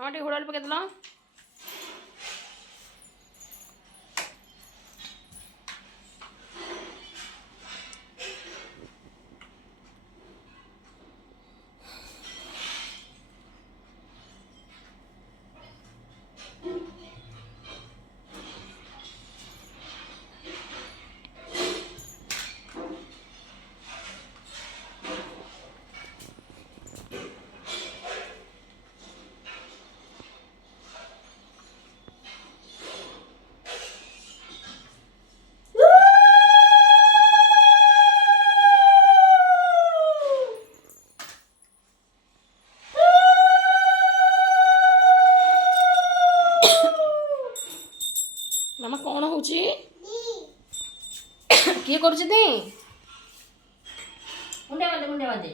ହଁ ଟିକେ ଘୋଡ଼ାରେ ପକେଇଦେଲ। ମାମା କ'ଣ ହେଉଛି? କିଏ କରୁଛି ଦି? ମୁଣ୍ଡିଆ ବାଦେ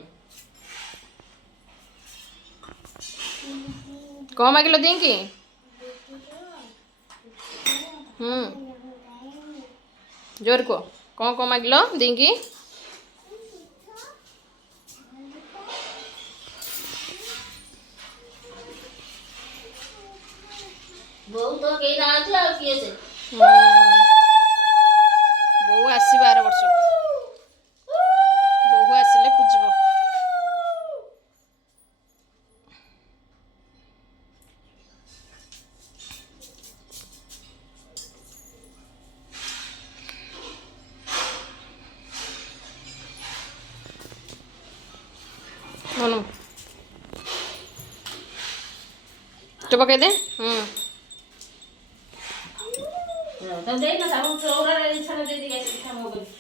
କ'ଣ ମାଗିଲ ଦିଙ୍କି? ଜୋର କୁହ, କ'ଣ ମାଗିଲ ଦିଙ୍କି? ବୋଉ ତ କେହି ନାହାନ୍ତି ଆଉ କିଏ ସେ? ବୋଉ ଆସିବ ଆର ବର୍ଷକୁ। ବୋଉ ଆସିଲେ ପୂଜିବ। ଭଲ ଚୋ ପକେଇ ଦେ। ଦେଇନା ଚଉରାରେ ଇଚ୍ଛା ଦେଇଦେଇକି ଆସିକି